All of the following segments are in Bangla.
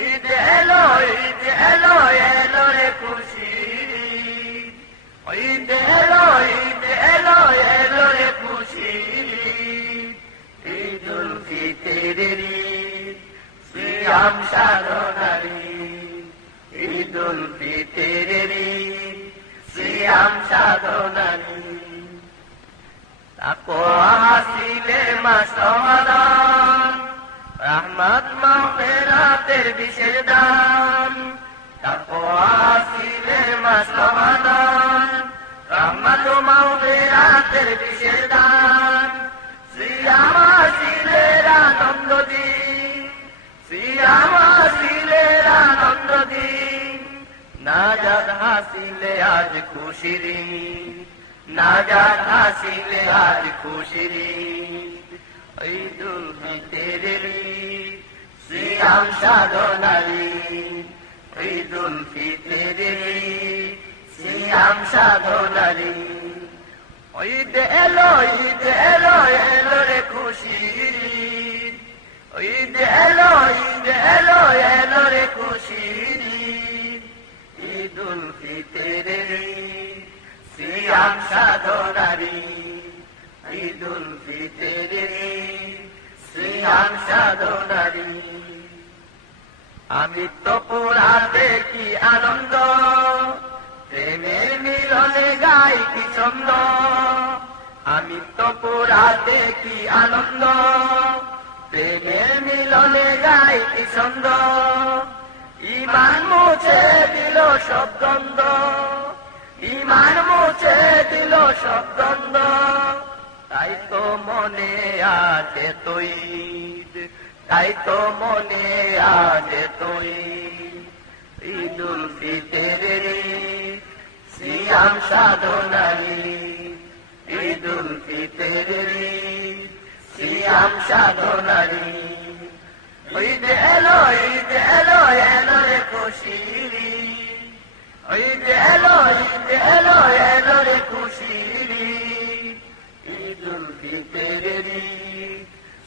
ঈদ এলো এলো রে খুশির ঈদ এলো এলো রে খুশির ঈদুল ফিতরের সিয়াম সাধনার ঈদুল ফিতরের সিয়াম সাধনার তাকওয়া হাসিলে মাস রমাদান রহমত মাগফিরাতের বিশেষ দান তাকওয়া হাসিলে মাস রমাদান রহমত মাগফিরাতের বিশেষ দান সিয়াম হাসিলের আনন্দ দিন সিয়াম হাসিলের আনন্দ দিন নাজাত হাসিলে আজ খুশির নাজাত হাসিলে আজ খুশির ঈদুল ফিতরের সিয়াম সাধনার ঈদুল ফিতরের সিয়াম সাধনার ঈদ এলো এলো রে খুশির ঈদ এলো এলো রে খুশির ঈদুল ফিতরের সিয়াম সাধনার ঈদুল ফিতরের সিয়াম সাধনার আমি তো পুরাতে কি আনন্দ প্রেমের মিলনে গাই কি ছন্দ আমি তো পুরাতে কি আনন্দ প্রেমের মিলনে গাই কি ছন্দ ঈমান মুছে দিল সব দ্বন্দ্ব ঈমান মুছে দিল সব দ্বন্দ্ব তাই তো মনে আছে ঈদ তাই তো মনে আছে ঈদুল ফিতরের সিয়াম সাধনার ঈদুল ফিতরের সিয়াম সাধনার ঈদ এলো এলো রে খুশির ঈদ এলো এলো রে খুশির ঈদুল ফিতরের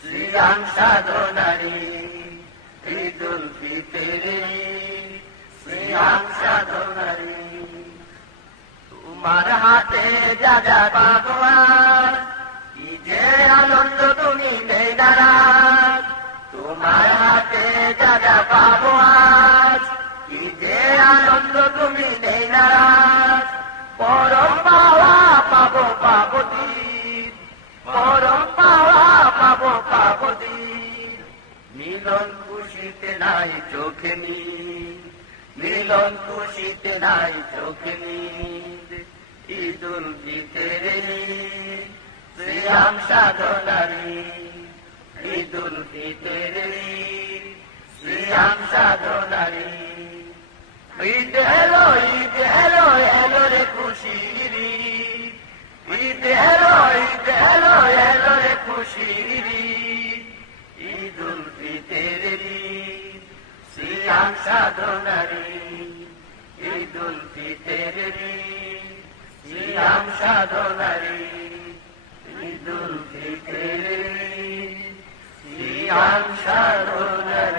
সিয়াম সাধনার ঈদুল ফিতরের সিয়াম সাধনার তোমার হাতে যা পাবো কি যে আনন্দ তুমি নেই নারাজ তোমার হাতে যা পাবো আজ কি যে আনন্দ তুমি নেই নারাজ পরম পাওয়া পাবো দিন পরম পাওয়া পাবো দিন মিলন খুশিতে নাই চোখে নীল মিলন খুশিতে নাই চোখে নীল ঈদুল ফিতরের সিয়াম সাধনার ঈদুল ফিতরের সিয়াম সাধনার ঈদ এলো এলো রে খুশির ঈদ এলো এলো রে খুশির ঈদুল ফিতরের সিয়াম সাধনার ঈদুল ফিতরের সিয়াম সাধনার ঈদুল ফিতরের সিয়াম সাধনার